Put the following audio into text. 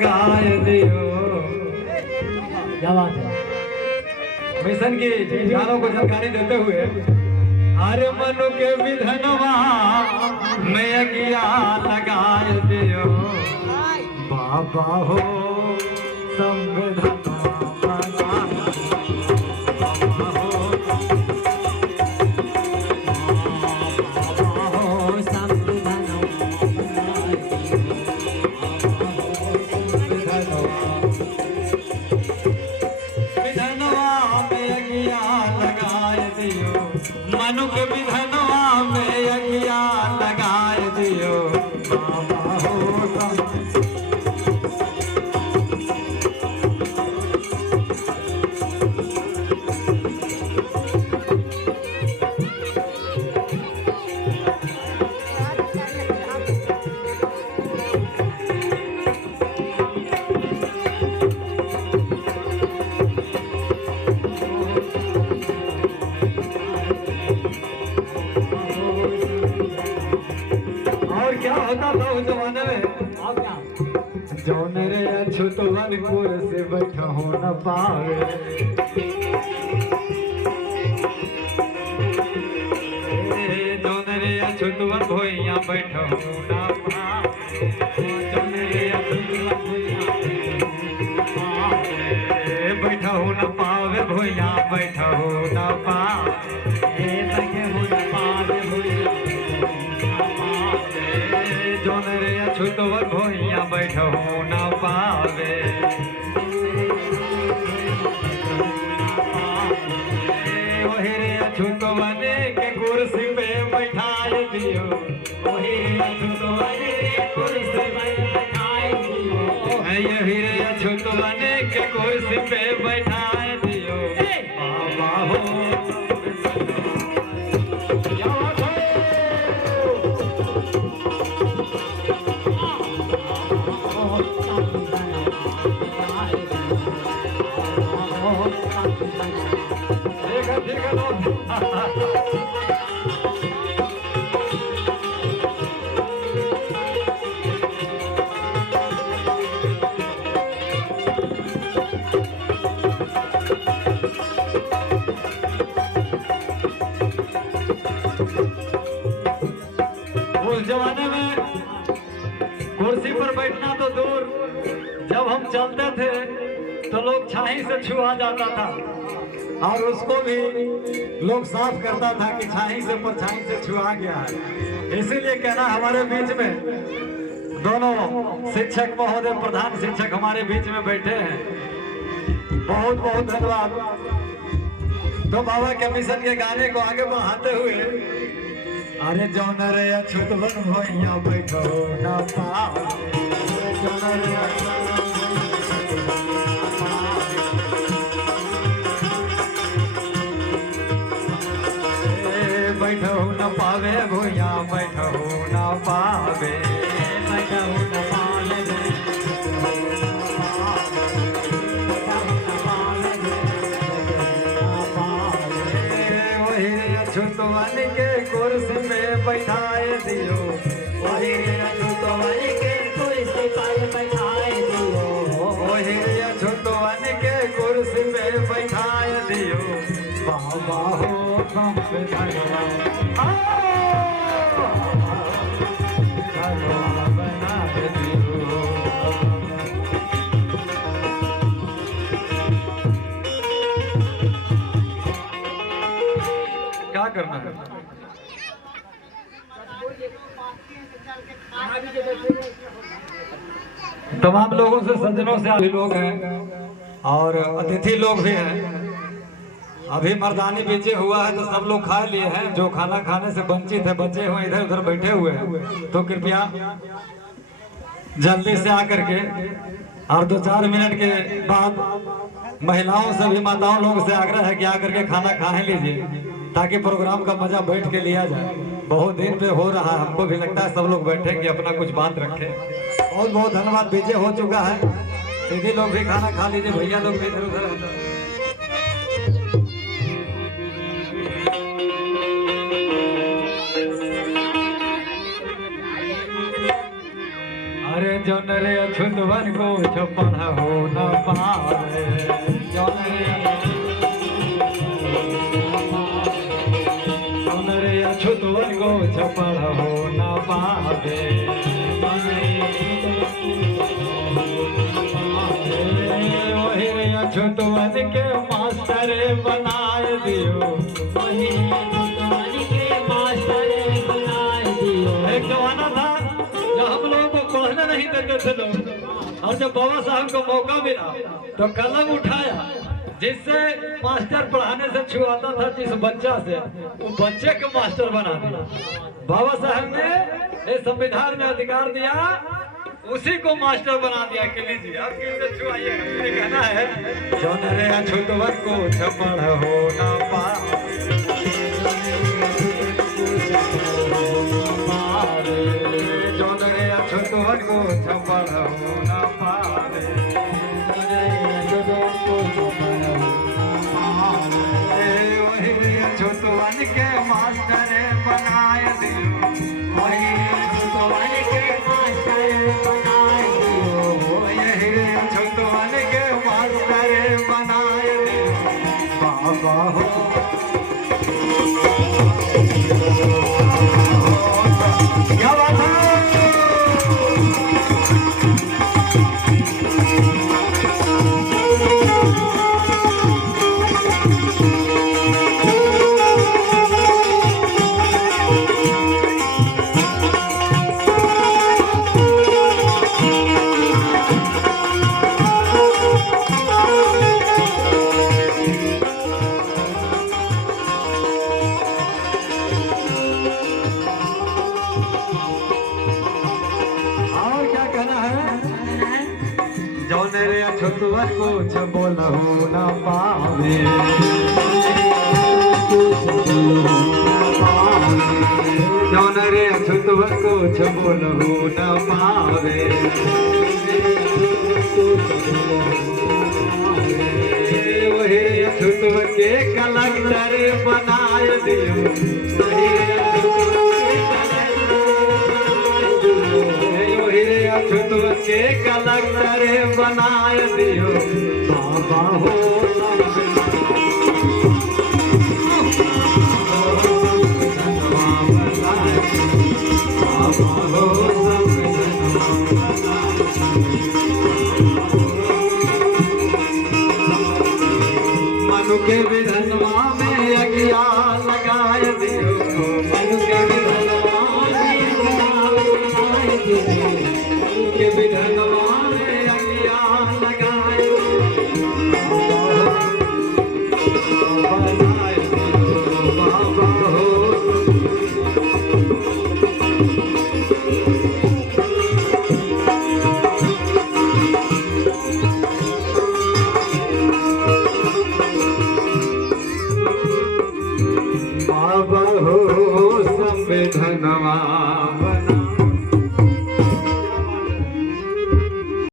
गाय दियो। क्या बात है। मिशन की गानों को जानकारी देते हुए अरे मनु के विधनवा में किया लगाए दियो बाबा हो संविधान मनुक विधनवा में यज्ञा लगाए दियो बाबा हो क्या होता था उस जमाने में जौन रे अछूत वनपुर से बैठा हो न पावे जौन रे अछूत वन भोइया बैठा हो न पावे जौन रे अछूत वन बैठा हो न पावे भोइया बैठा हो न पावे लगे हो न पावे भोइया जोन रे अछूत वर भोइया बैठो न पावे वही रे अछूत वने के कुर्सी पे बैठाए दियो वही रे अछूत वने के कुर्सी पे बैठाए दियो यही रे अछूत वने के कुर्सी पे बैठाए दियो बाबा हो उस जमाने में कुर्सी पर बैठना तो दूर जब हम चलते थे तो लोग छाही से छुआ जाता था और उसको भी लोग साफ करता था कि छाही से परछाई से छुआ गया है। इसीलिए कहना हमारे बीच में दोनों शिक्षक महोदय प्रधान शिक्षक हमारे बीच में बैठे हैं। बहुत बहुत धन्यवाद। तो बाबा के मिशन के गाने को आगे बढ़ाते हुए अरे जौन रे अछूत वन भैया बैठो ना पावे जौन रे बैठो न पावे भैया बैठो न पावे बैठो न पावे वही अछूत वन के कुर्सी में बैठाए दियो वही अछूत वन के कुर्सी पर बैठाए दियो वही अछूत वन के कुर्सी में बैठाए दियो बाबा हो क्या करना है तमाम लोगों से सज्जनों से अभी लोग हैं और अतिथि लोग भी हैं। अभी मर्दानी बेचे हुआ है तो सब लोग खा लिए हैं। जो खाना खाने से वंचित है बचे हुए इधर उधर बैठे हुए हैं तो कृपया जल्दी से आकर के और 2-4 मिनट के बाद महिलाओं से भी माताओं लोग से आग्रह है कि आकर के खाना खा लीजिए ताकि प्रोग्राम का मजा बैठ के लिया जाए। बहुत दिन पे हो रहा है हमको भी लगता है सब लोग बैठेंगे अपना कुछ बात रखें। बहुत बहुत धन्यवाद। बीजे हो चुका है दीदी लोग भी खाना खा लीजिए भैया लोग भी इधर उधर। अरे जौन रे अछूतवन को छपन हो न पावे जौन रे अछूतवन को छपन हो न पावे वही रे अछूतवन के मास्टर बनाए दियो एक जमाना था जब हम लोगों को पढ़ने नहीं देते थे लोग और जब बाबा साहब को मौका मिला तो कलम उठाया जिससे मास्टर पढ़ाने से छुआता था जिस बच्चा से वो बच्चे को मास्टर बना दिया बाबा साहब ने इस संविधान में अधिकार दिया उसी को मास्टर बना दिया कि लीजिए अब किससे छुआइए कहना है जौन रे अछूतवन को छपड़ हो ना पा छुतवन को छपड़ हो न पावे वही छुतवन के मास्टर बनाए दियो वही छुतवन के मास्टर बनाए दियो यही छुतवन के मास्टर बनाए दियो बाबा हो क्या बात है जौन रे अछूतवन को छबोलहु न पावे जौन रे अछूतवन को छबोलहु न पावे वही अछूतवन के कलेक्टर बनाए दियो अछूतवन के कलेक्टर बनाए दियो बाबा हो मनु के विधनवा में अगिया लगाए दियो मनु के विधनवा के विधनवा में अगिया लगाए बनाए बाबा हो बाबा हो संविधानवा बना